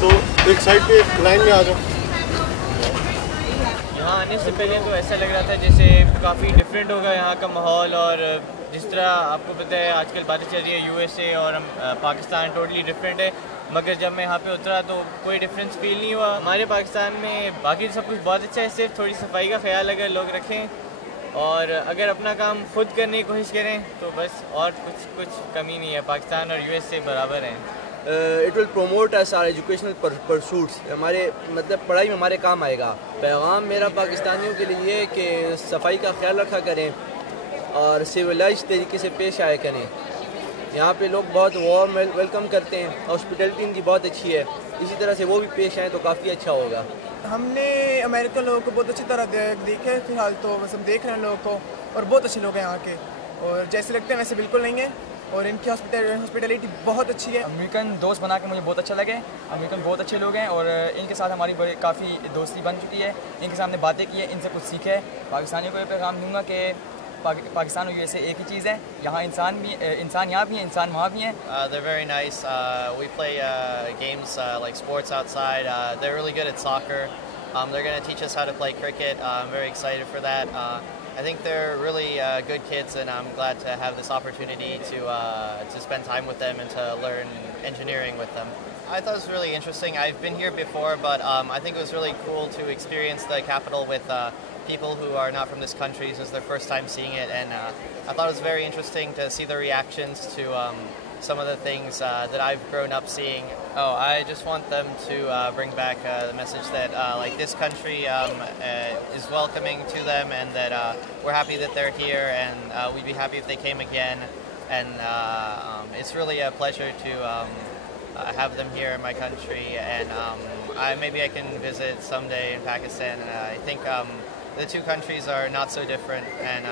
تو ایک سائڈ پہ لائن میں آ جاؤ. یہاں آنے سے پہلے تو ایسا لگ رہا تھا جیسے کافی ڈفرینٹ ہوگا یہاں کا ماحول، اور جس طرح آپ کو پتہ ہے آج کل باتیں چل رہی ہے یو ایس اے اور پاکستان ٹوٹلی ڈفرینٹ ہے، مگر جب میں یہاں پہ اترا تو کوئی ڈفرینس فیل نہیں ہوا. ہمارے پاکستان میں باقی سب کچھ بہت اچھا ہے، صرف تھوڑی صفائی کا خیال اگر لوگ رکھیں اور اگر اپنا کام خود کرنے کی کوشش کریں تو بس، اور کچھ کمی نہیں ہے. پاکستان اور یو ایس سے برابر ہیں. اٹ ول پروموٹ ایس آر ایجوکیشنل پرسوٹس، ہمارے مطلب پڑھائی میں ہمارے کام آئے گا. پیغام میرا پاکستانیوں کے لیے یہ کہ صفائی کا خیال رکھا کریں اور سویلائز طریقے سے پیش آیا کریں. یہاں پہ لوگ بہت وارم ویلکم کرتے ہیں، ہاسپٹیلٹی ان کی بہت اچھی ہے، اسی طرح سے وہ بھی پیش آئیں تو کافی اچھا ہوگا. ہم نے امریکن لوگوں کو بہت اچھی طرح دیکھا ہے فی الحال تو، بس ہم دیکھ رہے ہیں لوگوں کو، اور بہت اچھے لوگ ہیں یہاں کے، اور جیسے لگتے ہیں ویسے بالکل نہیں ہیں، اور ان کی ہاسپٹیلٹی بہت اچھی ہے. امریکن دوست بنا کے مجھے بہت اچھا لگے. امریکن بہت اچھے لوگ ہیں اور ان کے ساتھ ہماری کافی دوستی بن چکی ہے. ان کے سامنے باتیں کی ہے، ان سے کچھ سیکھے. پاکستانیوں کو یہ پیغام دوں گا کہ پاکستان اور یو ایس اے ایک ہی چیز ہے. یہاں انسان یہاں بھی ہیں، انسان وہاں بھی ہیں. They're very nice. We play games like sports outside. They're really good at soccer. They're going to teach us how to play cricket. I'm very excited for that. I think they're really good kids, and I'm glad to have this opportunity to spend time with them and to learn engineering with them. I thought it was really interesting. I've been here before, but I think it was really cool to experience the capital with people who are not from this country. This is their first time seeing it, and I thought it was very interesting to see the reactions to some of the things that I've grown up seeing. I just want them to bring back the message that like this country is welcoming to them, and that we're happy that they're here, and we'd be happy if they came again. And it's really a pleasure to have them here in my country, and maybe I can visit someday in Pakistan. And I think the two countries are not so different, and